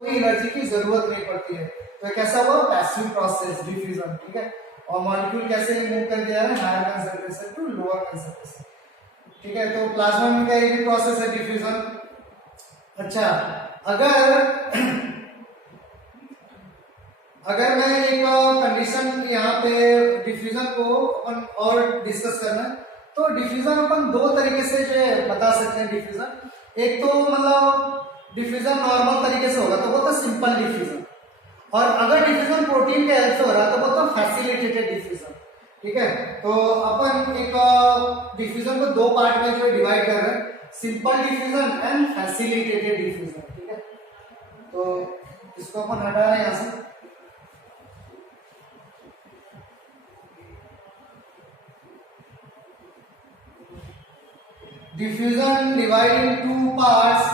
कोई एनर्जी की जरूरत नहीं पड़ती है। तो कैसा हुआ पैसिव प्रोसेस डिफ्यूजन, ठीक है। और मॉलिक्यूल कैसे मूव कर दिया है higher concentration to lower concentration, ठीक है। तो प्लाज्मा में क्या ये प्रोसेस है डिफ्यूजन। अच्छा, अगर मैं एक कंडीशन यहाँ पे डिफ्यूजन को अपन और डिस्कस करना है, तो डिफ्यूजन अपन दो तरीके से जो है बता सकते हैं डिफ्यूजन। एक तो मतलब डिफ्यूजन नॉर्मल तरीके से होगा तो वो तो सिंपल डिफ्यूजन, और अगर डिफ्यूजन प्रोटीन के हेल्प से हो रहा तो वो तो फैसिलिटेटेड डिफ्यूजन, ठीक है। तो अपन एक डिफ्यूजन को दो पार्ट में जो डिवाइड कर रहे हैं, simple diffusion and facilitated diffusion, ठीक है। तो इसको अपन हटा रहे हैं यहां से। Diffusion divide in two parts,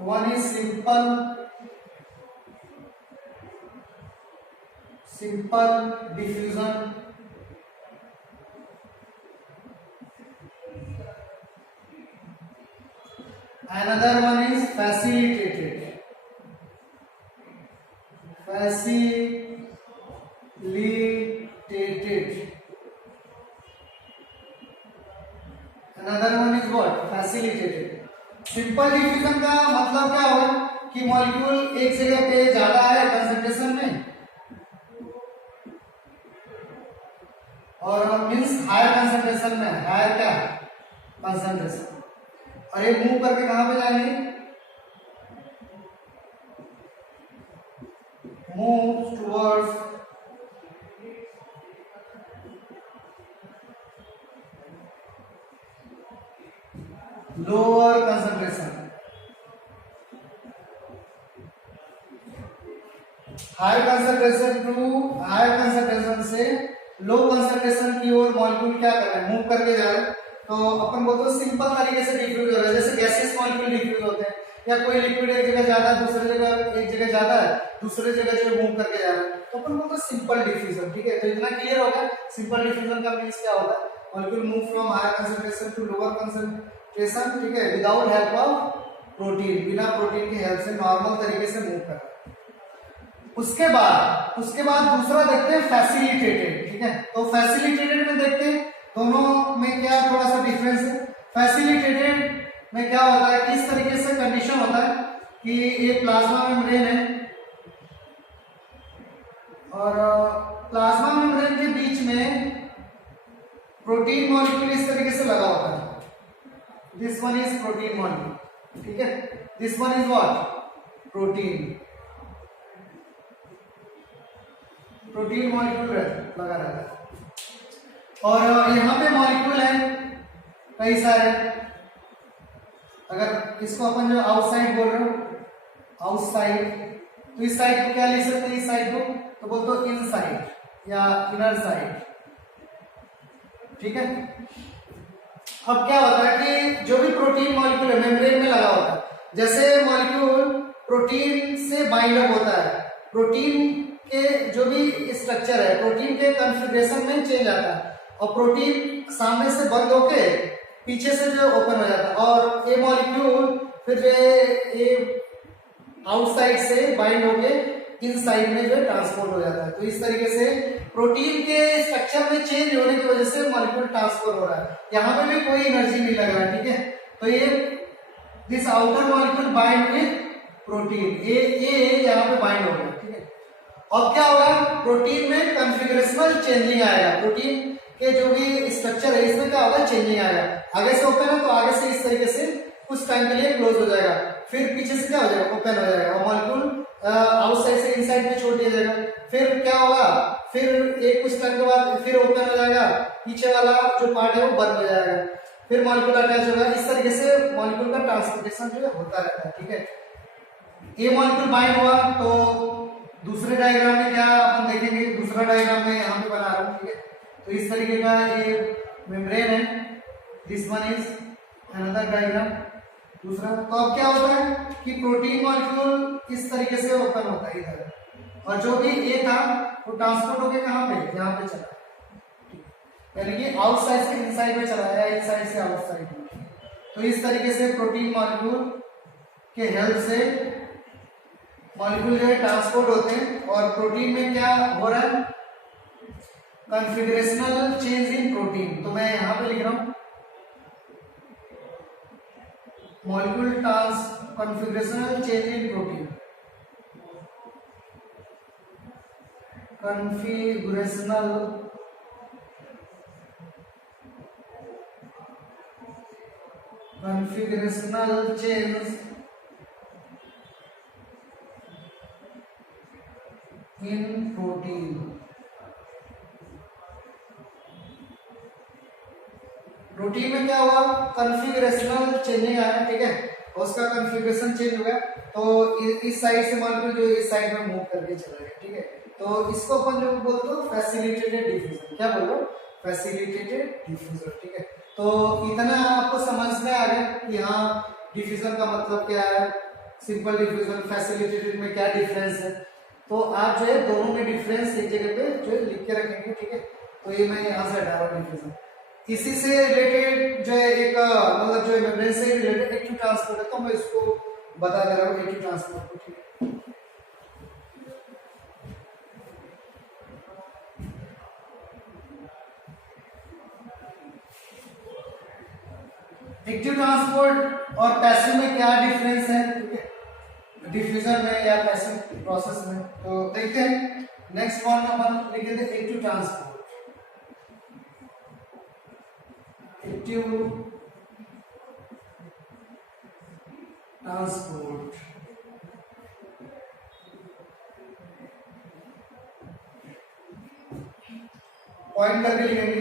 one is simple diffusion, another one is facilitated another one is what facilitated। Simple diffusion का मतलब क्या होगा कि मॉलिक्यूल एक जगह पे ज्यादा है कंसंट्रेशन में, और मींस हायर कंसंट्रेशन में, हायर क्या कंसंट्रेशन, और ये मूव करके कहां पे जाएंगे, move towards lower concentration. Higher concentration से लो कंसंट्रेशन की ओर मॉलिक्यूल क्या कर रहे हैं, मूव करके जा रहे हैं। तो अपन बोलते हैं सिंपल तरीके से डिफ्यूज हो रहा है, जैसे गैसेस मॉलिक्यूल डिफ्यूज होते हैं, या कोई लिक्विड एक जगह ज्यादा दूसरी जगह, एक जगह ज्यादा है दूसरी जगह जो मूव करके जा रहा है, तो अपन बोलते हैं सिंपल डिफ्यूजन, ठीक है। तो इतना क्लियर हो गया सिंपल डिफ्यूजन का मींस क्या होता है, molecule move from higher concentration to lower concentration, ठीक है, विदाउट हेल्प ऑफ प्रोटीन, बिना प्रोटीन की हेल्प से नॉर्मल तरीके से मूव कर रहा है। उसके बाद दूसरा देखते हैं फैसिलिटेटेड, ठीक है। तो फैसिलिटेटेड में देखते हैं दोनों में क्या थोड़ा सा डिफरेंस है। फैसिलिटेटेड में क्या होता है, किस तरीके से कंडीशन होता है कि ये प्लाज्मा मेम्ब्रेन है, और प्लाज्मा मेम्ब्रेन के बीच में प्रोटीन मॉलिक्यूल इस तरीके से लगा होता है, this one is protein molecule, ठीक है, this one is what protein molecule लगा रहता है, और यहाँ पे मॉलिक्यूल है कई सारे। अगर इसको अपन जो आउटसाइड बोल रहे हो, आउटसाइड, तो इस साइड को क्या लिख सकते हैं, इस साइड को तो बोलते हो इनसाइड या इनर साइड, ठीक है। अब क्या होता है कि जो भी प्रोटीन मॉलिक्यूल है मेम्ब्रेन में लगा होता है, जैसे मॉलिक्यूल प्रोटीन से बाइंड अप होता है, प्रोटीन के जो भी स्ट्रक्चर है प्रोटीन के कॉन्फ़िगरेशन में चेंज आता है, और प्रोटीन सामने से बंद होके पीछे से जो ओपन हो जाता है, और ये मॉलिक्यूल फिर जो ये आउटसाइड से बाइंड होके इनसाइड में जो है ट्रांसपोर्ट हो जाता है। तो इस तरीके से प्रोटीन के स्ट्रक्चर में चेंज होने की वजह से मॉलिक्यूल ट्रांसफर हो रहा है, यहाँ पे भी कोई एनर्जी नहीं लग रहा है, ठीक है। तो ये this outer molecule bind with protein, ये यहाँ पे बाइंड हो गया, ठीक है। अब क्या होगा, प्रोटीन में कॉन्फ़िगरेशनल चेंजिंग आएगा, प्रोटीन के जो भी स्ट्रक्चर है इसमें क्या होगा, चेंजिंग आएगा। आगे से ओपन है तो आगे से इस तरीके से कुछ टाइम के लिए क्लोज हो जाएगा, फिर पीछे से क्या हो जाएगा, ओपन हो जाएगा, और मॉलिक्यूल आउटसाइड से इनसाइड में छोड़ दिया जाएगा। फिर क्या होगा, फिर एक कुछ टाइम के बाद फिर ओपन हो जाएगा, पीछे वाला जो पार्ट है वो बंद हो जाएगा, फिर मॉलिक्यूल अटैच होगा। इस तरीके से मॉलिक्यूल का ट्रांसपोर्टेशन जो है होता रहता है, ठीक है। ये मॉलिक्यूल बाइंड हुआ तो दूसरे डायग्राम में क्या हम देखेंगे, दूसरा डायग्राम में यहाँ पे बना रहा हूँ, ठीक है। तो इस तरीके का ये मेम्ब्रेन है, this one is another diagram, दूसरा। तो अब क्या होता है कि प्रोटीन मॉलिक्यूल इस तरीके से ओपन होता है इधर, और जो भी ए था वो ट्रांसपोर्ट होके कहाँ पे, यहाँ पे चला। यानी कि आउटसाइड से इनसाइड में चला गया, इनसाइड से आउटसाइड में। तो इस तरीके से प्रोटीन मॉलिक्यूल के हेल्प से मॉलिक्यूल जो है ट्रांसपोर्ट होते हैं। और प्रोटीन में क्या हो रहा है, कॉन्फ़िगरेशनल चेंज इन प्रोटीन। तो मैं यहां पे लिख रहा हूं molecule configurational change in protein, configurational change in protein. Protein में क्या हुआ, कॉन्फ़िगरेशनल चेंजिंग आया, ठीक है, और उसका कॉन्फ़िगरेशन चेंज हो गया। तो इस साइड से मॉलिक्यूल जो इस साइड में मूव करके चला गया, ठीक है। तो इसको अपन जो बोलते हो फैसिलिटेटेड डिफ्यूजन। क्या बोल रहे हो, फैसिलिटेटेड डिफ्यूजन, ठीक है। तो इतना आपको समझ में आ गया कि हाँ डिफ्यूजन का मतलब क्या है, सिंपल डिफ्यूजन, फैसिलिटेटेड में क्या डिफरेंस है। तो आप जो है दोनों में डिफरेंस एक जगह पे जो है लिख के रखेंगे, ठीक है। तो ये मैं यहाँ से हटा रहा हूँ डिफ्यूजन। इसी से रिलेटेड जो है एक मतलब जो है मेम्ब्रेन से रिलेटेड एक्टिव ट्रांसपोर्ट है, तो मैं इसको बता दे रहा हूँ एक्टिव ट्रांसपोर्ट को, ठीक है। एक्टिव ट्रांसपोर्ट और पैसिव में क्या डिफरेंस है, ठीक है, डिफ्यूजन में या पैसिव प्रोसेस में। तो देखते हैं नेक्स्ट वन अपन लिख देते हैं active transport. Active transport point करके लिखेंगे।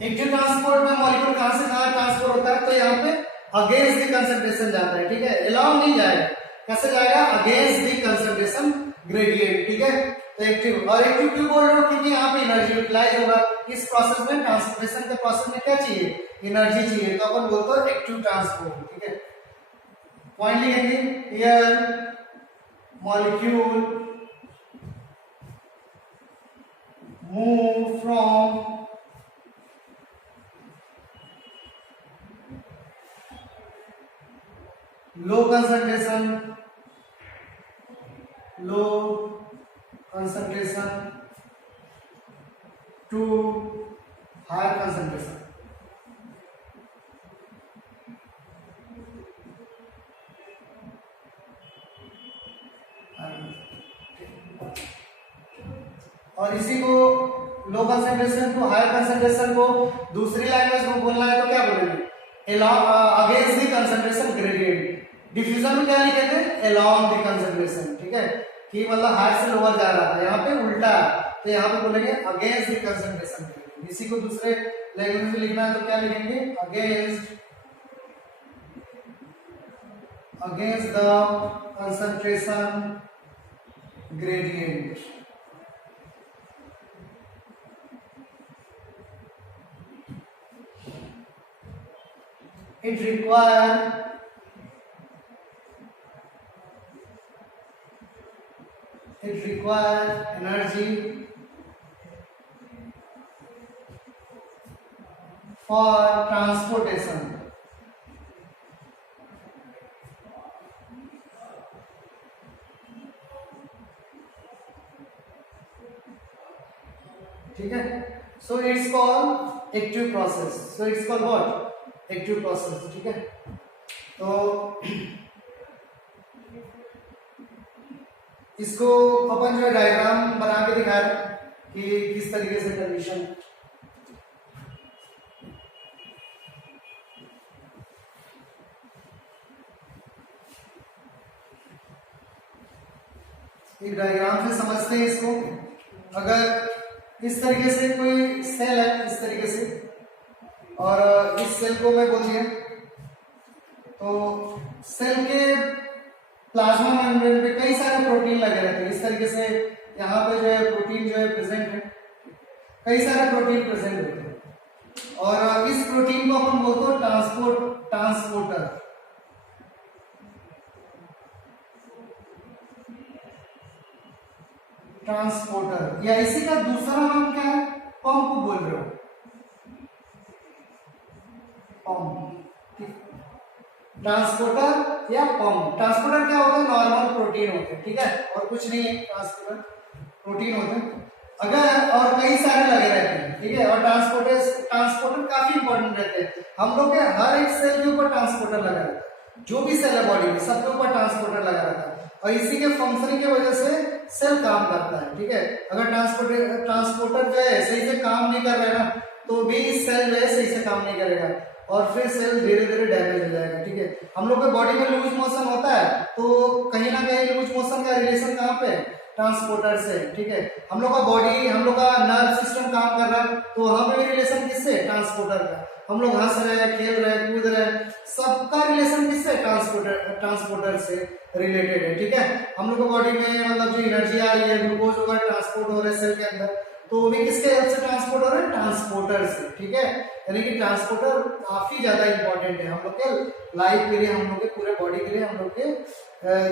एक्टिव ट्रांसपोर्ट में मॉलिक्यूल कहां से कहां ट्रांसफर होता है, तो यहाँ पे अगेंस्ट द कंसंट्रेशन जाता है, ठीक है, अलोंग नहीं जाएगा। कैसे जाएगा, अगेंस्ट द कंसंट्रेशन ग्रेडियंट, ठीक है। तो एक्टिव, और एक्टिव क्यों बोल रहे हो, क्योंकि यहाँ पे एनर्जी यूटिलाइज होगा। इस प्रोसेस में, ट्रांसपोर्टेशन के प्रोसेस में क्या चाहिए, एनर्जी चाहिए, तो अपन बोलते हैं एक्टिव ट्रांसपोर्ट, ठीक है। पॉइंट लिखेंगे, here molecule move from low concentration to higher concentration। और इसी को low concentration to higher concentration को दूसरी लैंग्वेज में बोलना है तो क्या बोलेंगे, against the concentration gradient. Diffusion में क्या लिखे थे, अलोंग द कंसंट्रेशन, ठीक है, कि मतलब हायर से लोअर जा रहा था, यहाँ पे उल्टा, तो यहाँ पे बोलेंगे अगेंस्ट द कंसंट्रेशन ग्रेडियंट। इसी को दूसरे लैंग्वेज में लिखना है तो क्या लिखेंगे, against the concentration gradient. It require energy for transportation। ठीक है, so it's called active process। so it's called what, active process, ठीक है। तो इसको अपन जो डायग्राम बना के दिखा रहे कि किस तरीके से कंडीशन। एक डायग्राम से समझते हैं इसको। अगर इस तरीके से कोई सेल है, इस तरीके से, और इस सेल को मैं बोल दिया, तो सेल के प्लाज्मा मेम्ब्रेन पे कई सारे प्रोटीन लगे रहते हैं। इस तरीके से यहाँ पे जो है प्रोटीन जो है प्रेजेंट है, कई सारे प्रोटीन प्रेजेंट होते हैं, और इस प्रोटीन को अपन बोलते हैं ट्रांसपोर्टर, या इसी का दूसरा नाम क्या है, पंप बोल रहे हो, पंप, ट्रांसपोर्टर या पंप। ट्रांसपोर्टर क्या होता है, नॉर्मल प्रोटीन होते हैं, ठीक है, और कुछ नहीं है, ट्रांसपोर्टर प्रोटीन होते हैं। अगर और कई सारे लगे रहते हैं, ठीक है, और ट्रांसपोर्टर काफी इंपॉर्टेंट रहते हैं। हम लोग के हर एक सेल के ऊपर ट्रांसपोर्टर लगा रहता है, जो भी सेल है बॉडी में सबके ऊपर ट्रांसपोर्टर लगा रहता है, और इसी के फंक्शनिंग की वजह से सेल काम करता है, ठीक है। अगर ट्रांसपोर्टर जो है सही से काम नहीं कर रहा है ना, तो भी सेल जो है सही से काम नहीं करेगा, और फिर सेल धीरे धीरे डैमेज हो जाएगा, ठीक है। हम लोग के बॉडी में लूज मोशन होता है, तो कहीं ना कहीं लूज मोशन का रिलेशन कहाँ पे, ट्रांसपोर्टर से, ठीक है। हम लोग का बॉडी, हम लोग का नर्व सिस्टम काम कर रहा है, तो वहां पे रिलेशन किससे, ट्रांसपोर्टर का। हम लोग हंस रहे हैं, खेल रहे हैं, कूद रहे हैं, सबका रिलेशन किससे, ट्रांसपोर्टर से रिलेटेड है, ठीक है। हम लोग को बॉडी में मतलब जो एनर्जी आ रही है, ग्लूकोज वगैरह ट्रांसपोर्ट हो रहा है सेल के अंदर, तो वो भी किसके हेल्प से ट्रांसपोर्ट हो रहा है, ट्रांसपोर्टर से, ठीक है। यानी कि ट्रांसपोर्टर काफी ज्यादा इंपॉर्टेंट है हम लोग के लाइफ के लिए, हम लोग के पूरे बॉडी के लिए, हम लोग के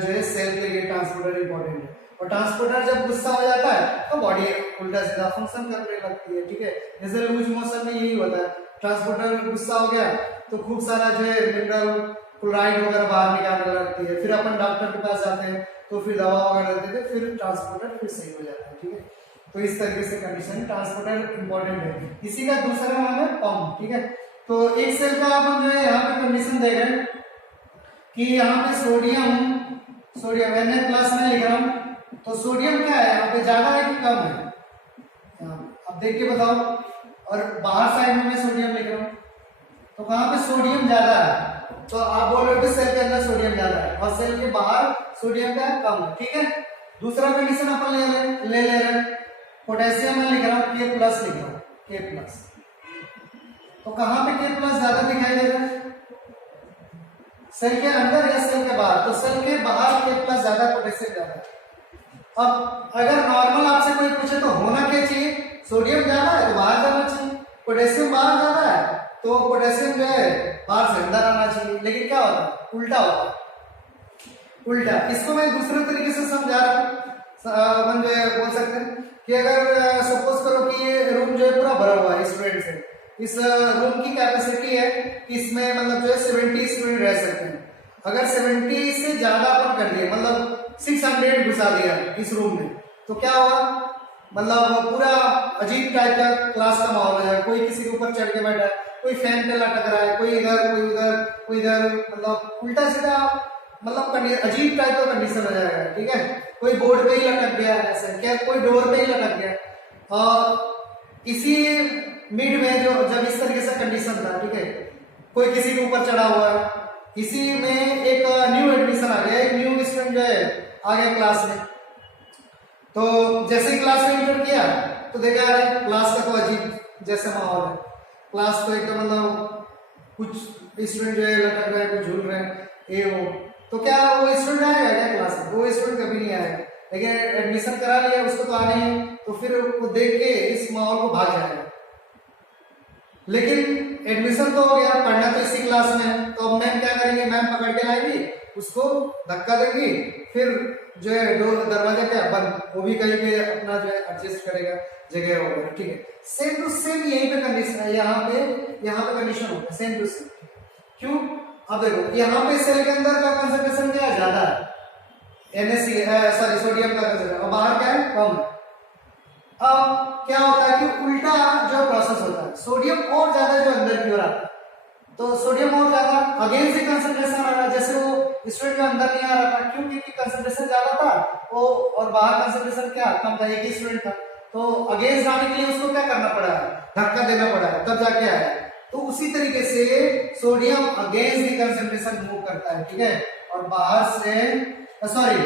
जो है सेल के लिए ट्रांसपोर्टर इंपॉर्टेंट है। और ट्रांसपोर्टर जब गुस्सा हो जाता है तो बॉडी उल्टा सीधा फंक्शन करने लगती है, ठीक है। जैसे लूज मोशन में यही होता है, ट्रांसपोर्टर गुस्सा हो गया तो खूब सारा जो है मिनरल क्लोराइड वगैरह बाहर निकालने लगती है, फिर अपन डॉक्टर के पास जाते हैं तो फिर दवा वगैरह देते हैं, फिर ट्रांसपोर्टर फिर सही हो जाता है, ठीक है। तो इस तरीके से कंडीशन ट्रांसपोर्टर इंपॉर्टेंट है। इसी का दूसरा नाम है पंप, ठीक है। तो एक सेल का अपन जो है यहाँ पे कंडीशन देख रहे हैं कि यहाँ पे सोडियम Na प्लस में लिख रहा हूँ, तो सोडियम क्या है यहाँ पे, ज्यादा है कि कम है, अब देख के बताओ। और बाहर साइड में मैं सोडियम लिख रहा हूँ, तो कहाँ पे सोडियम ज्यादा है, तो आप बोल रहे हो कि सेल के अंदर सोडियम ज्यादा है और सेल के बाहर सोडियम का कम है, ठीक है। दूसरा कंडीशन अपन ले रहे हैं, पोटेशियम में लिख रहा हूँ K प्लस लिख रहा हूँ, K प्लस, तो कहाँ पे K प्लस ज्यादा दिखाई दे रहा है, सेल के अंदर या सेल के बाहर, तो सेल के बाहर K प्लस ज्यादा, पोटेशियम ज्यादा। अब अगर नॉर्मल आपसे कोई पूछे तो होना क्या चाहिए, सोडियम ज्यादा है तो बाहर जाना चाहिए, पोटेशियम बाहर ज्यादा है तो पोटेशियम जो है बाहर से अंदर आना चाहिए, लेकिन क्या होता है, उल्टा होता है। उल्टा, इसको मैं दूसरे तरीके से समझा रहा हूँ, बोल सकते हैं कि अगर सपोज करो कि ये रूम जो है पूरा भरा हुआ है स्टूडेंट से, इस रूम की कैपेसिटी है कि इसमें मतलब जो है 70 स्टूडेंट रह सकते हैं। अगर 70 से ज्यादा अपन कर दिए, मतलब 600 घुसा दिया इस रूम में, तो क्या होगा, मतलब पूरा अजीब टाइप का क्लास का माहौल है, कोई किसी के ऊपर चढ़ के बैठा है, कोई फैन पे लटक रहा है, कोई इधर कोई उधर कोई इधर, मतलब उल्टा सीधा, मतलब अजीब टाइप का कंडीशन हो जाएगा, ठीक है। कोई बोर्ड पे ही लटक गया ऐसे, क्या कोई डोर पे ही लटक गया। और इसी मिड में जो जब इस तरीके से कंडीशन था, ठीक है, कोई किसी के ऊपर चढ़ा हुआ है, इसी में एक न्यू एडमिशन आ गया, एक न्यू स्टूडेंट जो है आ गया क्लास में, तो जैसे ही क्लास में एंटर किया तो देखा यार क्लास का तो अजीब जैसा माहौल है, क्लास तो एकदम मतलब कुछ स्टूडेंट जो है लटक रहे हैं, कुछ झूल रहे हैं, ये वो, तो क्या वो स्टूडेंट आएगा क्या क्लास में, वो स्टूडेंट कभी नहीं आएगा। लेकिन एडमिशन करा लिया, उसको तो आना ही, तो फिर वो देख के इस माहौल को भाग जाएगा। लेकिन एडमिशन तो हो गया, पढ़ना तो इसी क्लास में है, तो अब मैम क्या करेंगे, मैम पकड़ के लाएंगी, उसको धक्का देंगी, फिर जो है दरवाजा क्या बंद, वो भी कहीं पे अपना जो है एडजस्ट करेगा जगह वगैरह, ठीक है। सेम टू सेम यहीं पे कंडीशन है, यहाँ पे कंडीशन होगा सेम टू सेम। क्यों, अब देखो यहाँ पे सेल के अंदर का कंसंट्रेशन क्या है, ज्यादा है, सोडियम का कंसंट्रेशन, और बाहर क्या है, कम है। अब क्या होता है कि उल्टा जो प्रोसेस होता है, सोडियम और ज्यादा जो अंदर की ओर आता है, तो सोडियम और ज्यादा अगेंस्ट कंसंट्रेशन आ रहा है, जैसे वो स्टूडेंट जो अंदर नहीं आ रहा था, क्योंकि कंसंट्रेशन ज्यादा था वो, और बाहर कंसंट्रेशन क्या कम था, एक ही स्टूडेंट था, तो अगेंस्ट आने के लिए उसको क्या करना पड़ा है, धक्का देना पड़ा है, तब जाके आया। तो उसी तरीके से sodium against the concentration move करता है, ठीक है, और बाहर से सॉरी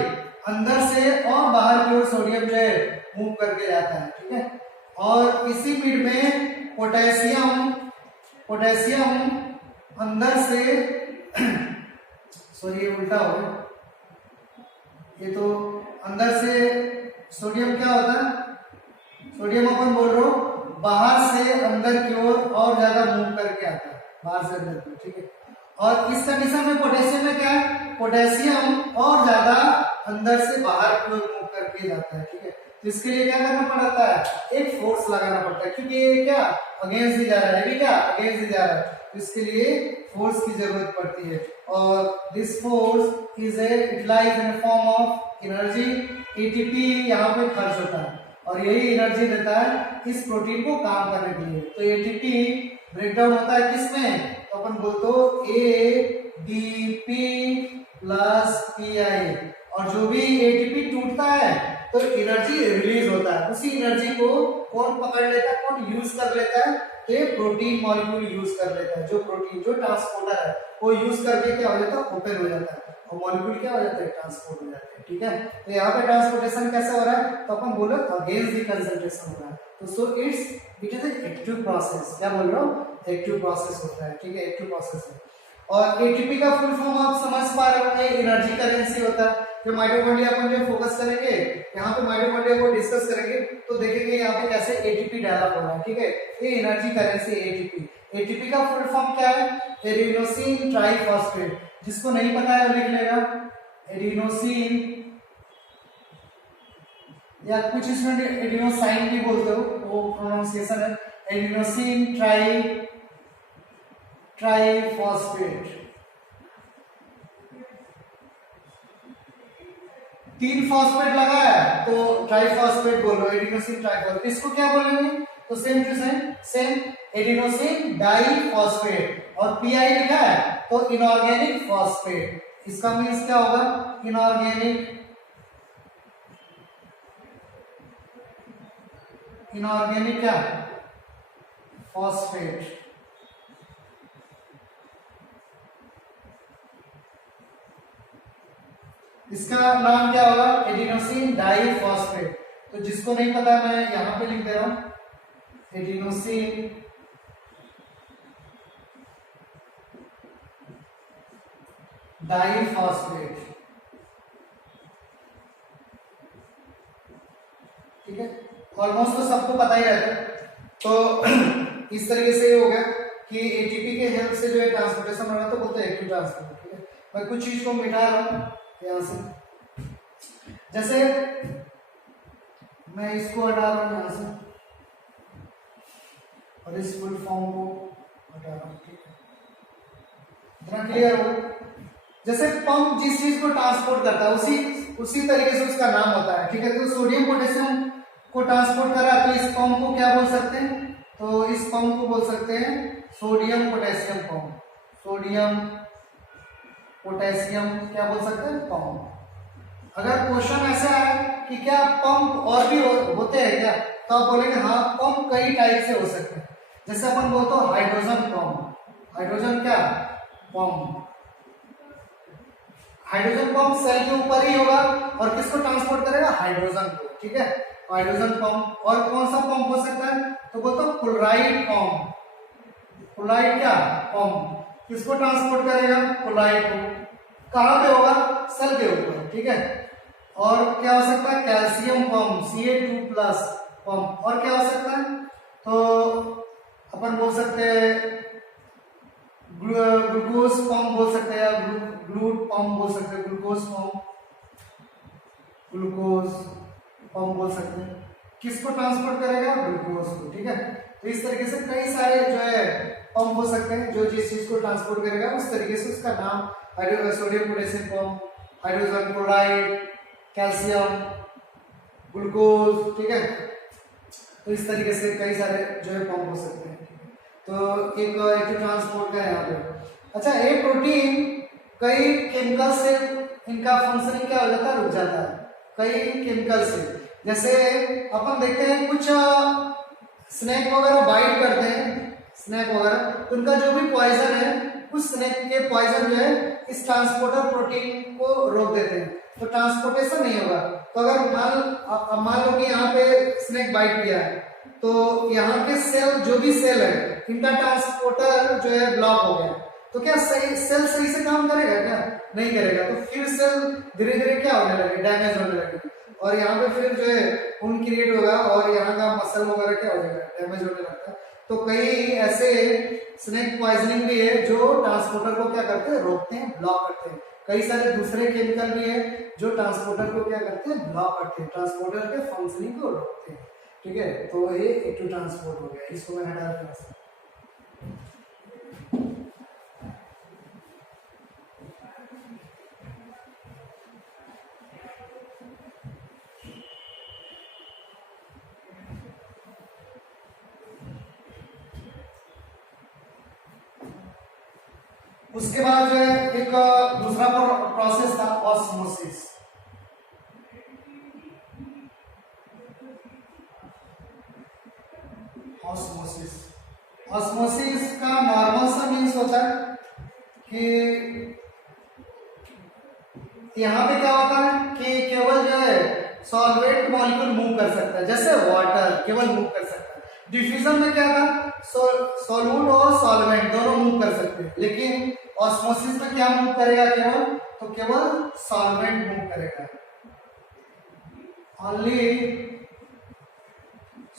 अंदर से और बाहर की ओर सोडियम जो है मूव करके जाता है, ठीक है। और इसी मिड में पोटेशियम अंदर से सॉरी उल्टा हो गया, ये तो अंदर से सोडियम क्या होता है, सोडियम अपन बोल रहे हो बाहर से अंदर की ओर और ज्यादा मूव करके आता है, बाहर से अंदर की, ठीक है। और इस कंडीशन में पोटेशियम में क्या है, पोटेशियम और ज्यादा अंदर से बाहर की ओर मूव करके जाता है, ठीक है। तो इसके लिए क्या करना पड़ता है, एक फोर्स लगाना पड़ता है, क्योंकि ये क्या अगेंस्ट दी जा रहा है, ये भी क्या अगेंस्ट दी जा रहा है, तो इसके लिए फोर्स की जरूरत पड़ती है। और this force is utilized in form of energy, ATP यहाँ पे खर्च होता है और यही एनर्जी देता है इस प्रोटीन को काम करने के लिए। तो एटीपी ब्रेकडाउन होता है किसमें, तो अपन बोलते ADP प्लस PI, और जो भी एटीपी टूटता है तो एनर्जी रिलीज होता है, उसी एनर्जी को कौन पकड़ लेता है, कौन यूज कर लेता है, तो ये प्रोटीन मॉलिक्यूल यूज कर लेता है। जो प्रोटीन जो ट्रांसपोर्टर है वो यूज करके क्या हो जाता है, ओपन हो जाता है और मॉलिक्यूल क्या हो जाता है, ट्रांसपोर्ट हो जाते हैं। ठीक है, तो यहाँ पे ट्रांसपोर्टेशन कैसे हो रहा है, तो अपन बोलो अगेंस्ट द कंसंट्रेशन हो रहा है, तो so it is active process. क्या बोल रहा हूँ, एक्टिव प्रोसेस होता है। ठीक है, एक्टिव प्रोसेस है। और एटीपी का फुल फॉर्म आप समझ पा रहे होंगे, एनर्जी करेंसी होता है। जो माइटोकॉन्ड्रिया अपन जो फोकस करेंगे, यहाँ पे माइटोकॉन्ड्रिया को डिस्कस करेंगे तो देखेंगे यहाँ पे कैसे एटीपी डेवलप हो रहा है। ठीक है, ये एनर्जी करेंसी एटीपी। एटीपी का फुल फॉर्म क्या है, एडिनोसिन ट्राइफॉस्फेट। जिसको नहीं पता है वो लिख लेगा एडिनोसिन, या कुछ इसमें एडिनोसाइन भी बोलते हो, वो प्रोनाउंसिएशन है, एडिनोसिन ट्राइफॉस्फेट। 3 फॉस्फेट लगा है तो ट्राइफॉस्फेट बोलो, एडिनोसिन ट्राइफॉस्फेट। इसको क्या बोलेंगे, तो same to same adenosine diphosphate, और पीआई लिखा है तो इनऑर्गेनिक फॉस्फेट। इसका मीन्स क्या होगा, इनऑर्गेनिक क्या फॉस्फेट। इसका नाम क्या होगा, एडिनोसिन डाइफॉस्फेट। तो जिसको नहीं पता मैं यहां पे लिख दे रहा हूं एडिनोसिन डाइफॉस्फेट। ठीक है, ऑलमोस्ट तो सबको पता ही रहता है। तो इस तरीके से हो गया कि एटीपी के हेल्प से जो है ट्रांसपोर्टेशन हो रहा है, तो बोलते हैं एक्टिव ट्रांसपोर्ट। ठीक है, मैं कुछ चीज को मिटा रहा हूं यहां से, जैसे मैं इसको हटा रहा हूं यहां से और इस फुल फॉर्म को हटा रहा हूं। ठीक है, इतना क्लियर हो। जैसे पंप जिस चीज को ट्रांसपोर्ट करता है उसी तरीके से उसका नाम होता है। ठीक है, तो सोडियम पोटेशियम को ट्रांसपोर्ट कर रहा है, तो इस पंप को क्या बोल सकते हैं, तो इस पंप को बोल सकते हैं sodium potassium pump. Sodium potassium क्या बोल सकते हैं, पंप। अगर क्वेश्चन ऐसा है कि क्या पंप और भी होते हैं क्या, तो आप बोलेंगे हाँ, पंप कई टाइप से हो सकते हैं। जैसे अपन बोलते हैं हाइड्रोजन पंप, हाइड्रोजन क्या पंप, हाइड्रोजन पंप सेल के ऊपर ही होगा और किसको ट्रांसपोर्ट करेगा, हाइड्रोजन को। ठीक है, हाइड्रोजन पंप। और कौन सा पंप हो सकता है, तो बोलते हैं क्लोराइड पंप। क्लोराइड क्या पंप, किसको ट्रांसपोर्ट करेगा, क्लोराइड को। कहां पे होगा, सेल के ऊपर। ठीक है, और क्या हो सकता है, कैल्शियम पंप Ca2+ पंप। और क्या हो सकता है, तो अपन बोल सकते हैं ग्लूकोज पंप बोल सकते हैं, ग्लूट पंप बोल सकते हैं, ग्लूकोज पंप बोल सकते हैं। किसको ट्रांसपोर्ट करेगा, ग्लूकोज को। ठीक है, तो इस तरीके से कई सारे जो है पंप हो सकते हैं, जो जिस चीज को ट्रांसपोर्ट करेगा उस तरीके से उसका नाम sodium potassium pump, hydrogen chloride, calcium, glucose. ठीक है, तो इस तरीके से कई सारे जो है पंप हो सकते हैं। तो एक एक्टिव ट्रांसपोर्ट का यहाँ पे। अच्छा, ये प्रोटीन कई केमिकल से इनका फंक्शनिंग क्या हो जाता है, रुक जाता है कई केमिकल से। जैसे अपन देखते हैं कुछ स्नैक वगैरह बाइट करते हैं, स्नैक वगैरह, तो उनका जो भी पॉइजन है उस स्नैक के पॉइजन जो है इस ट्रांसपोर्टर प्रोटीन को रोक देते हैं, तो ट्रांसपोर्टेशन नहीं होगा। तो अगर मान लो कि यहाँ पे स्नैक बाइट किया है, तो यहाँ के सेल जो भी सेल है इनका ट्रांसपोर्टर जो है ब्लॉक हो गया, तो क्या सेल सही से काम करेगा, क्या नहीं करेगा। तो फिर सेल धीरे धीरे क्या होने लगे, डैमेज होने लगे, और यहाँ पे फिर जो है खून क्रिएट होगा और यहाँ का मसल वगैरह क्या हो जाएगा, डैमेज होने लगता है। तो कई ऐसे स्नेक पॉइजनिंग भी है जो ट्रांसपोर्टर को क्या करते हैं, रोकते हैं, ब्लॉक करते हैं। कई सारे दूसरे केमिकल भी है जो ट्रांसपोर्टर को क्या करते हैं, ब्लॉक करते हैं, ट्रांसपोर्टर के फंक्शनिंग को रोकते हैं। ठीक है, तो ये A2 ट्रांसपोर्ट हो गया, इसको मैं हटा दूंगा। उसके बाद जो है एक दूसरा प्रोसेस था ऑस्मोसिस। ऑस्मोसिस ऑस्मोसिस का नॉर्मल सा मीन्स होता है कि यहाँ पे क्या होता है कि केवल जो है सॉल्वेंट मॉलिक्यूल मूव कर सकता है, जैसे वाटर केवल मूव कर सकता है। डिफ्यूजन में क्या था, सॉल्यूट और सॉल्वेंट दोनों मूव कर सकते हैं, लेकिन ऑस्मोसिस में क्या मूव करेगा, केवल तो केवल सॉल्वेंट मूव करेगा, only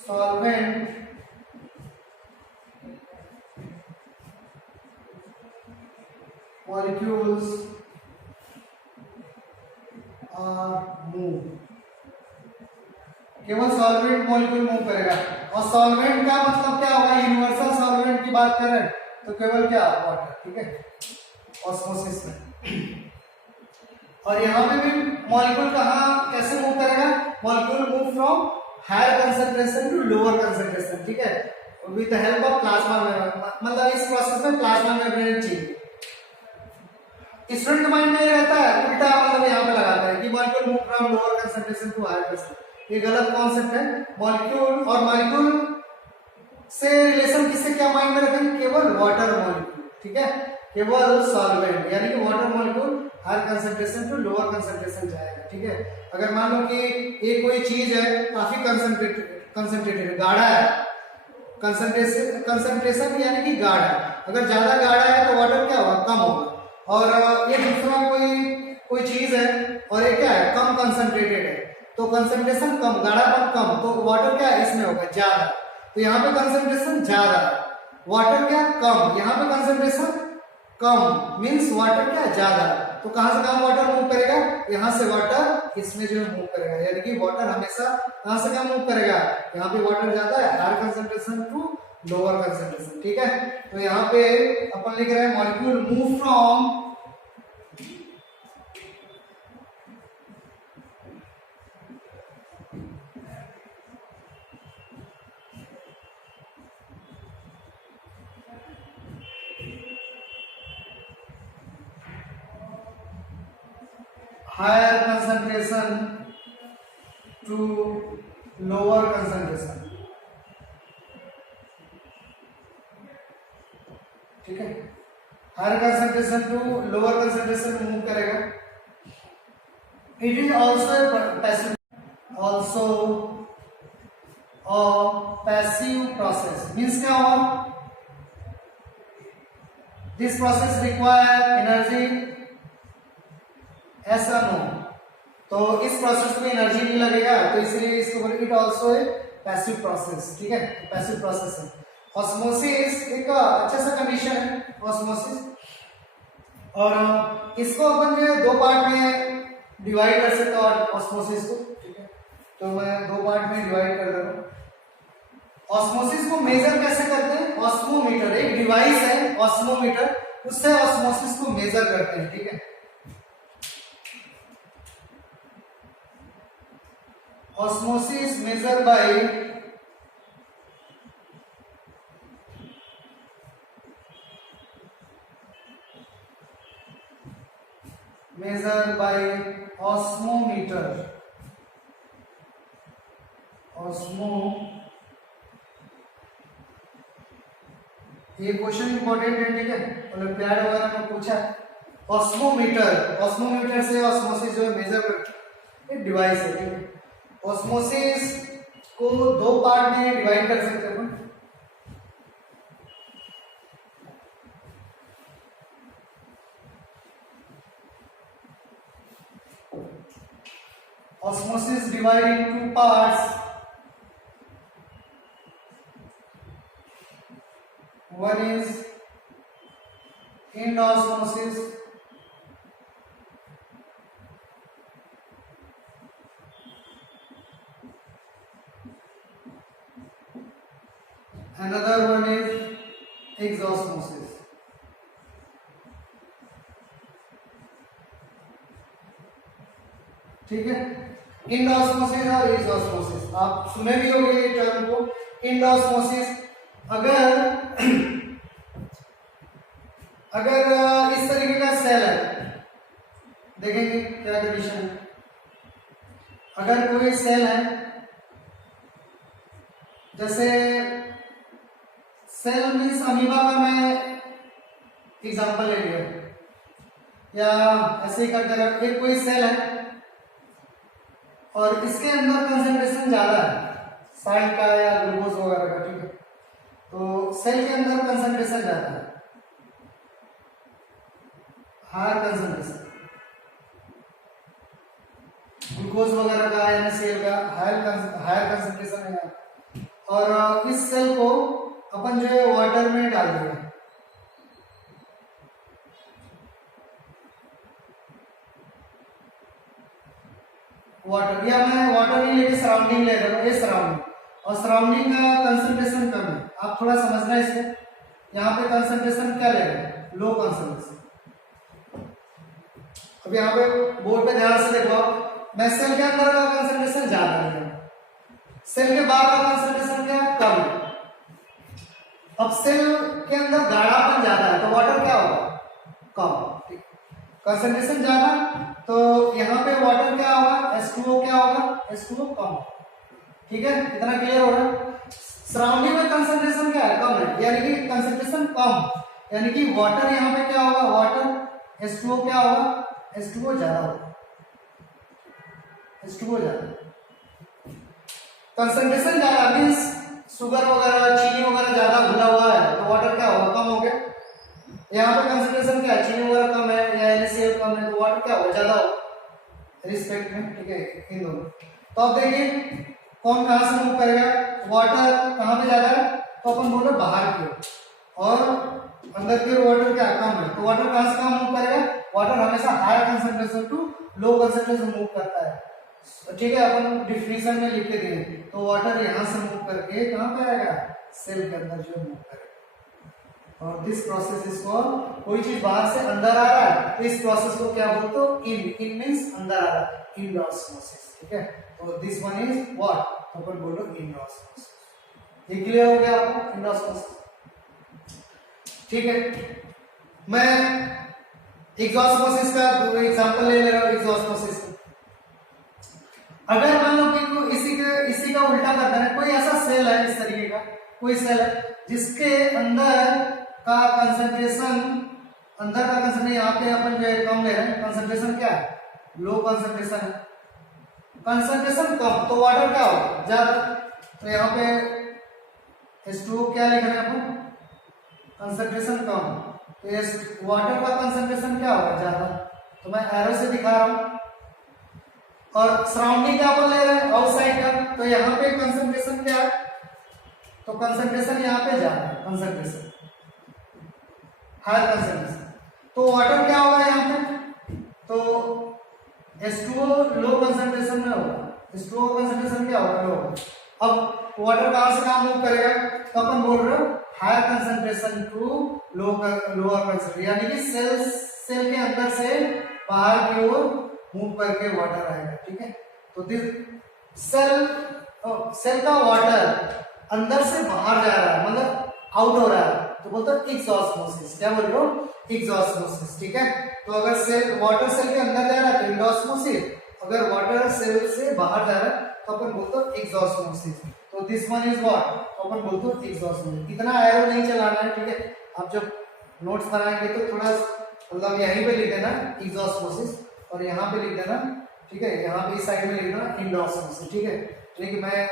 solvent molecules are move, केवल सॉल्वेंट मॉलिक्यूल मूव करेगा। और सॉल्वेंट का मतलब क्या होगा, यूनिवर्सल सॉल्वेंट की बात कर रहे हैं तो केवल क्या, वाटर। ठीक है, ऑस्मोसिस में। और यहाँ पे भी मॉलिक्यूल कहाँ कैसे मूव करेगा, molecule move from higher concentration to lower concentration. ठीक है, with the help of plasma membrane, मतलब इस प्रोसेस में प्लाज्मा मेम्ब्रेन चाहिए। स्टूडेंट के माइंड में ये रहता है उल्टा, मतलब यहाँ पे लगाता है कि molecule move from lower concentration to higher concentration. ये गलत कॉन्सेप्ट है। मॉलिक्यूल और मॉलिक्यूल से रिलेशन किससे क्या माइंड में रखें, केवल वाटर मॉलिक्यूल। ठीक है, केवल सॉल्वेंट, यानी कि water molecule higher concentration to lower concentration जाएगा। ठीक है, अगर मान लो कि ये कोई चीज है काफी कंसंट्रेटेड गाढ़ा है, कंसंट्रेशन यानी कि गाढ़ा, अगर ज्यादा गाढ़ा है तो वाटर क्या होगा, कम होगा। और ये दूसरा कोई चीज है और ये क्या है, कम कंसंट्रेटेड है, तो कंसंट्रेशन कम, गाढ़ापन कम, तो वाटर क्या है इसमें होगा ज्यादा। तो यहाँ पे कंसंट्रेशन ज्यादा, वाटर क्या कम, यहाँ पे कंसंट्रेशन कम, मींस वाटर क्या ज्यादा। तो कहां से कहां वाटर मूव करेगा, यहाँ से वाटर इसमें जो मूव करेगा, यानी कि वाटर हमेशा कहां से कहां मूव करेगा, यहाँ पे वाटर ज्यादा है, higher concentration to lower concentration. ठीक है, तो यहाँ पे अपन लिख रहे हैं molecule move from higher concentration to lower concentration। ठीक है, higher concentration to lower concentration move करेगा। It is also a passive process, means क्या होगा, दिस प्रोसेस रिक्वायर एनर्जी, ऐसा नो, तो इस प्रोसेस में एनर्जी नहीं लगेगा, तो इसलिए इसको बोलेंगे it also a passive process. ठीक है, पैसिव प्रोसेस है। ऑस्मोसिस एक अच्छा सा कंडीशन है ऑस्मोसिस, और इसको अपन जो है दो पार्ट में डिवाइड कर सकते हैं ऑस्मोसिस को। ठीक है, तो मैं दो पार्ट में डिवाइड कर रहा हूँ। ऑस्मोसिस को मेजर कैसे करते हैं, ऑस्मोमीटर एक डिवाइस है ऑस्मोमीटर, उससे ऑस्मोसिस को मेजर करते हैं। ठीक है, osmosis measured by osmometer, ये क्वेश्चन इंपॉर्टेंट है। ठीक है, ओलंपियाड वगैरह में पूछा है। ऑस्मोमीटर से ऑस्मोसिस जो मेजर करते एक डिवाइस है। ठीक है, ऑस्मोसिस को दो पार्ट में डिवाइड कर सकते हैं। Osmosis divided into two parts. One is end osmosis एक्सॉस्मोसिस। ठीक है, इंडोस्मोसिस और एक्सॉस्मोसिस आप सुने भी होंगे ये टर्म को। इंडोस्मोसिस अगर इस तरीके का सेल है, देखेंगे क्या कंडीशन है। अगर कोई सेल है, जैसे सेल मीन्स अमीबा का मैं एग्जांपल ले लिया, या ऐसे ही करके एक कोई सेल है और इसके अंदर कंसंट्रेशन ज्यादा है साल्ट का या ग्लूकोज वगैरह का, ठीक है, तो सेल के अंदर कंसंट्रेशन ज्यादा है, हायर कंसंट्रेशन ग्लूकोज वगैरह का, NaCl का हायर कंसंट्रेशन है। और इस सेल को अपन जो है वाटर में डाल देंगे, वाटर, या मैं वाटर नहीं लेके सराउंडिंग ले रहा हूँ, ये सराउंडिंग, और सराउंडिंग का कंसंट्रेशन कम है, आप थोड़ा समझना है इसको। यहाँ पे कंसंट्रेशन क्या ले रहे हैं, लो कंसंट्रेशन। अब यहाँ पे बोर्ड पे ध्यान से देखो, मैं सेल के अंदर का कंसंट्रेशन ज्यादा है, सेल के बाहर का कंसंट्रेशन क्या कम है। अब सेल के अंदर गाढ़ापन ज्यादा है तो वाटर क्या होगा, कम, कंसंट्रेशन ज्यादा, तो यहाँ पे वाटर क्या होगा, H2O क्या होगा, H2O कम। ठीक है, इतना क्लियर हो रहा है। सराउंडिंग में कंसंट्रेशन क्या है, कम है, यानी कि कंसंट्रेशन कम, यानी कि वाटर यहाँ पे क्या होगा, वाटर H2O क्या होगा, H2O ज्यादा होगा, H2O ज्यादा। कंसंट्रेशन ज्यादा मींस शुगर वगैरह चीनी वगैरह ज्यादा घुला हुआ है तो वाटर क्या होगा, कम हो गया। यहाँ पे कंसंट्रेशन क्या है, चीनी वगैरह कम है या NaCl कम है तो वाटर क्या होगा, ज्यादा होगा रिस्पेक्ट में। ठीक है, इन दोनों। तो अब देखिए कौन कहां से मूव करेगा, वाटर कहां पे ज्यादा है, तो अपन बोल रहे बाहर की ओर, और अंदर की ओर वाटर क्या कम है, तो वाटर कहां से कहां मूव करेगा, वाटर हमेशा higher concentration to low concentration move करता है। ठीक है, अपन डिफिनेशन में लिख के दिए, तो वाटर यहां से मूव करके कहां पे आएगा, सेल के अंदर जो मूव करेगा। और दिस प्रोसेस इज कॉल्ड, कोई चीज बाहर से अंदर आ रहा है तो इस प्रोसेस को क्या बोलते हो, इन मींस अंदर आ रहा है, इंडोस्मोसिस। ठीक है, तो दिस वन इज व्हाट, तो अपन बोलो इंडोस्मोसिस। ये क्लियर हो गया आपको, इंडोस्मोसिस। ठीक है, मैं एक्सॉस्मोसिस का एग्जांपल ले रहा हूं, एक्सॉस्मोसिस का। अगर मान लो कि इसी का उल्टा करता है, कोई ऐसा सेल है इस तरीके का, कोई सेल है जिसके अंदर का कंसंट्रेशन, यहाँ पे अपन जो है कम ले रहे हैं, कंसंट्रेशन क्या है, लो कंसंट्रेशन है, कंसंट्रेशन कम तो वाटर क्या होगा, ज्यादा। तो यहाँ पे H2O क्या लिख रहे हैं अपन, कंसंट्रेशन कम, तो वाटर का कंसंट्रेशन क्या होगा, ज्यादा, तो मैं एरो से दिखा रहा हूं। और सराउंडिंग क्या अपन ले रहे हैं, आउटसाइड का, तो यहाँ पे कंसंट्रेशन क्या है, तो कंसंट्रेशन यहाँ पे ज्यादा है, कंसंट्रेशन हायर कंसंट्रेशन, तो वाटर क्या होगा यहाँ पे, तो H2O लो कंसंट्रेशन में होगा, H2O कंसंट्रेशन क्या होगा, लो। अब वाटर कहां से कहां मूव करेगा, तो अपन बोल रहे हो higher concentration to lower concentration, यानी कि सेल के अंदर से बाहर की ओर मूव करके वाटर आएगा। ठीक है, तो सेल का वाटर अंदर से बाहर जा रहा है, मतलब आउट हो रहा है, तो बोलते हैं एक्सॉस्मोसिस। क्या बोल रहे हो, एक्सॉस्मोसिस। ठीक है, तो अगर वाटर सेल के अंदर जा रहा है तो इंडोस्मोसिस, अगर वाटर सेल से बाहर जा रहा है तो अपन बोलते हैं एक्सॉस्मोसिस। तो दिस वन इज व्हाट, तो अपन बोलते हैं एक्सॉस्मोसिस। इतना एरो नहीं चलाना है। ठीक है, आप जब नोट्स बनाएंगे तो थोड़ा मतलब यहीं पे लिख देना एक्सॉस्मोसिस और यहाँ पे लिख देना, ठीक है, यहाँ पे इस साइड में लिख देना इंडोस्मोसिस। ठीक है, लेकिन मैं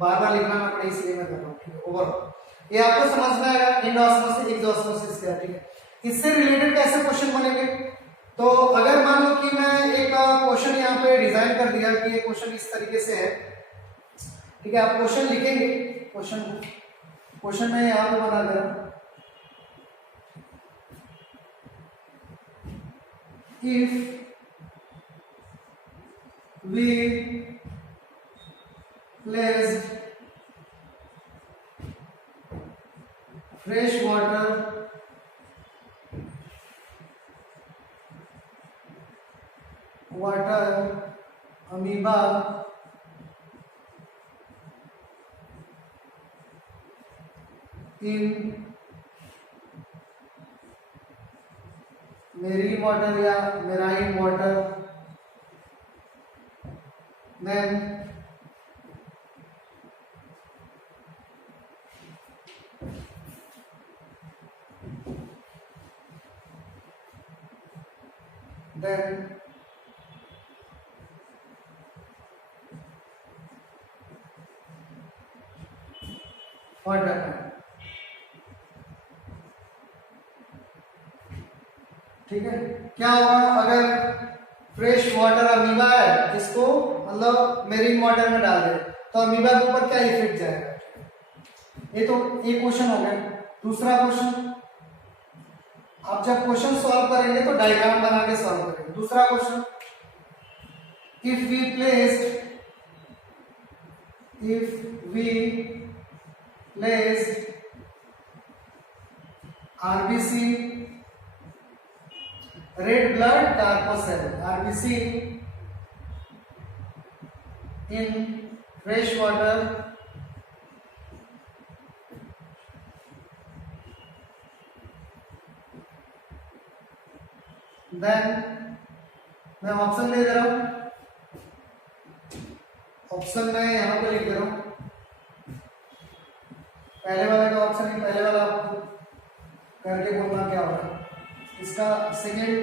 बार बार लिखना ना पड़े इसलिए मैं कर रहा हूँ। ठीक है, ओवरऑल ये आपको समझ में आएगा इंडोस्मोसिस एक्सॉस्मोसिस क्या। ठीक है, इससे रिलेटेड कैसे क्वेश्चन बनेंगे, तो अगर मान लो कि मैं एक क्वेश्चन यहाँ पे डिजाइन कर दिया कि ये क्वेश्चन इस तरीके से है। ठीक है, आप क्वेश्चन लिखेंगे, क्वेश्चन मैं यहाँ पे बना दे रहा हूँ, if we placed fresh water amoeba in marine water या marine water, then what happened? ठीक है, क्या होगा अगर फ्रेश वाटर अमीबा है, इसको मतलब मेरीन वाटर में डाल दे तो अमीबा के ऊपर क्या इफेक्ट जाएगा? ये तो एक क्वेश्चन हो गया। दूसरा क्वेश्चन, आप जब क्वेश्चन सॉल्व करेंगे तो डायग्राम बना के सॉल्व करेंगे। दूसरा question, if we placed RBC red blood corpuscle RBC in fresh water, then मैं ऑप्शन दे रहा हूं, ऑप्शन में यहां पे लिख दे रहा हूं। पहले वाले का ऑप्शन नहीं, पहले वाला आपको करके बोलना क्या होगा। इसका सेकेंड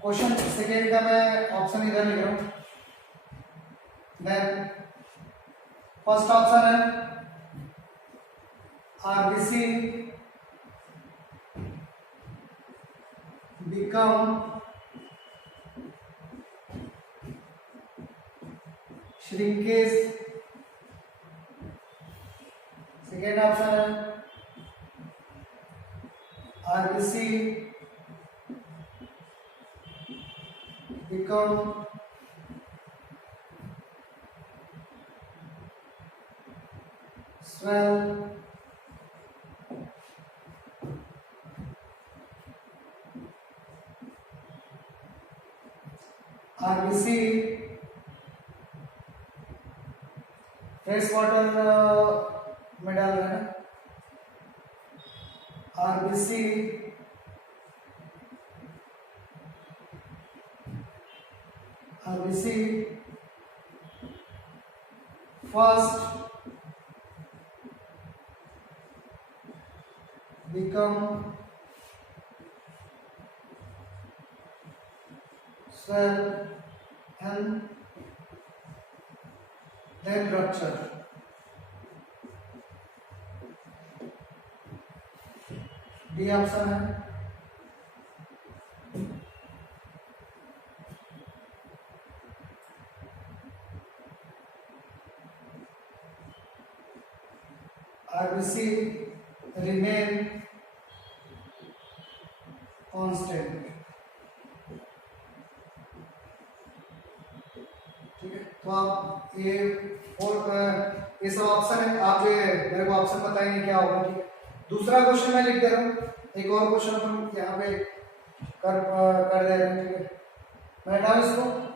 क्वेश्चन, सेकेंड का मैं ऑप्शन इधर लिख रहा हूं। देन फर्स्ट ऑप्शन है RBC become shrinkage. Second option है RBC become swell RBC fresh water में डाल रहे हैं RBC first become swell and then rupture। D option है। RBC remain constant। ठीक है, तो आप ये ये सब ऑप्शन है, आप जो मेरे को ऑप्शन बताएंगे क्या होगा। ठीक है, दूसरा क्वेश्चन मैं लिख दे रहा हूँ, एक और क्वेश्चन अपन यहाँ पे कर दे रहे हैं। ठीक है, मैं हटाऊं इसको।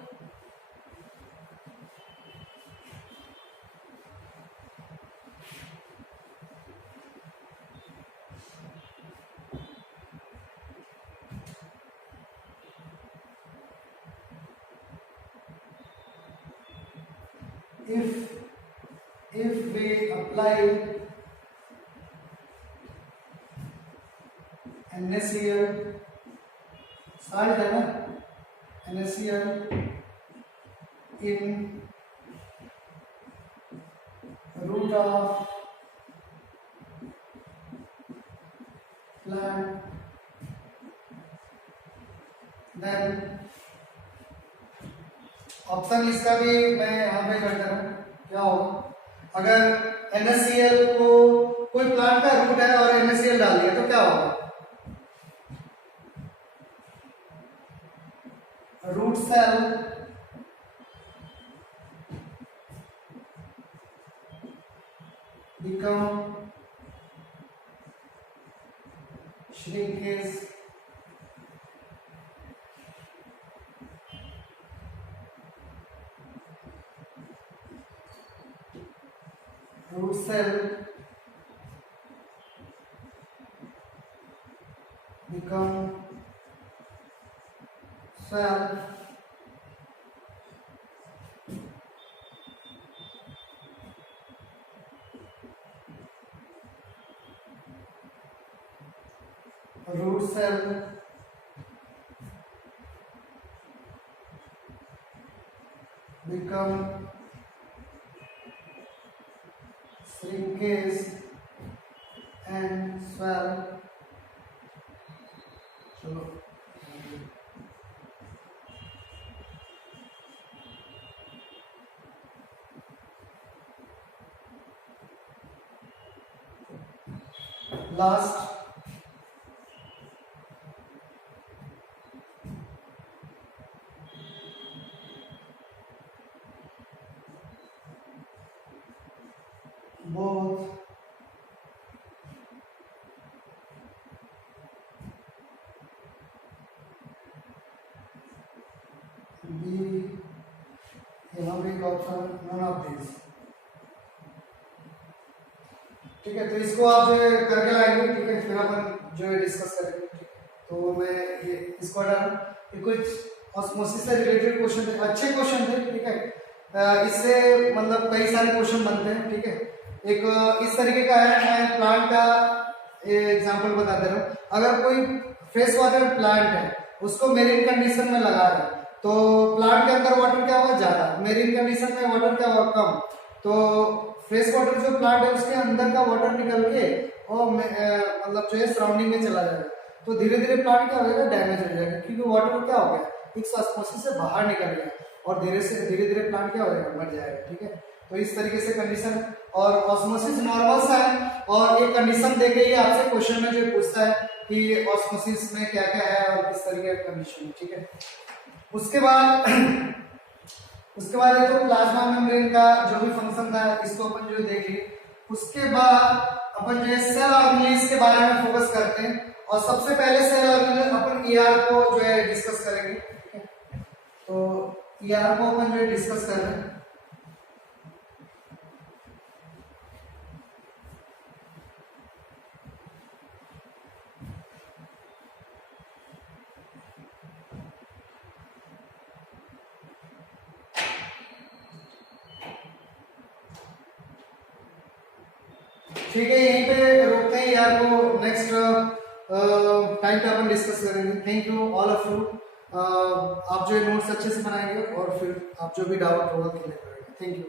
if we apply NaCl salt है ना, NaCl in root of plant, then option इसका भी मैं यहाँ पे कर दे रहा हूँ। क्या होगा अगर NaCl को कोई प्लांट का रूट है और NaCl डाल दिया तो क्या होगा? Root cell become shrinkage root cell become swell root cell become shrinkage and swell. चलो लास्ट both be यहाँ भी एक ऑप्शन नन ऑफ दिस। ठीक है, तो इसको आप जो है करके लाएंगे। ठीक है, फिर अपन जो है डिस्कस करेंगे। ठीक है, तो मैं ये इसको हटा, ये कुछ ऑस्मोसिस से रिलेटेड क्वेश्चन थे, अच्छे क्वेश्चन थे। ठीक है, इससे मतलब कई सारे क्वेश्चन बनते हैं। ठीक है, एक इस तरीके का है, मैं प्लांट का एग्जांपल बता दे रहा हूँ। अगर कोई फ्रेश वाटर प्लांट है, उसको मेरीन कंडीशन में लगा रहे हैं, तो प्लांट के अंदर वाटर क्या हुआ ज्यादा, मेरीन कंडीशन में वाटर क्या हुआ कम। तो फ्रेश वाटर जो प्लांट है उसके अंदर का वाटर निकल के और मतलब जो है सराउंडिंग में चला जाएगा, तो धीरे धीरे प्लांट क्या हो जाएगा, डैमेज हो जाएगा, क्योंकि वाटर क्या हो गया, एक ऑस्मोसिस से बाहर निकल गया और धीरे धीरे प्लांट क्या हो जाएगा, मर जाएगा। ठीक है, तो इस तरीके से कंडीशन और ऑस्मोसिस नॉर्मल सा है, और एक कंडीशन देके ही आपसे क्वेश्चन में जो पूछता है कि ऑस्मोसिस में क्या क्या है और किस तरीके का कंडीशन है। ठीक है, उसके बाद ये तो प्लाज्मा मेम्ब्रेन का जो भी फंक्शन था इसको अपन जो देख लिए। उसके बाद अपन जो है सेल ऑर्गेनेल्स के बारे में फोकस करते हैं, और सबसे पहले सेल ऑर्गेनेल अपन ईआर को जो है डिस्कस करेंगे। तो ईआर को अपन जो है डिस्कस कर रहे हैं। ठीक है, यहीं पे रोकते हैं यार को, नेक्स्ट टाइम पे अपन डिस्कस करेंगे। Thank you all of you. आप जो है नोट्स अच्छे से बनाएंगे और फिर आप जो भी डाउट होगा क्लियर करेंगे। Thank you.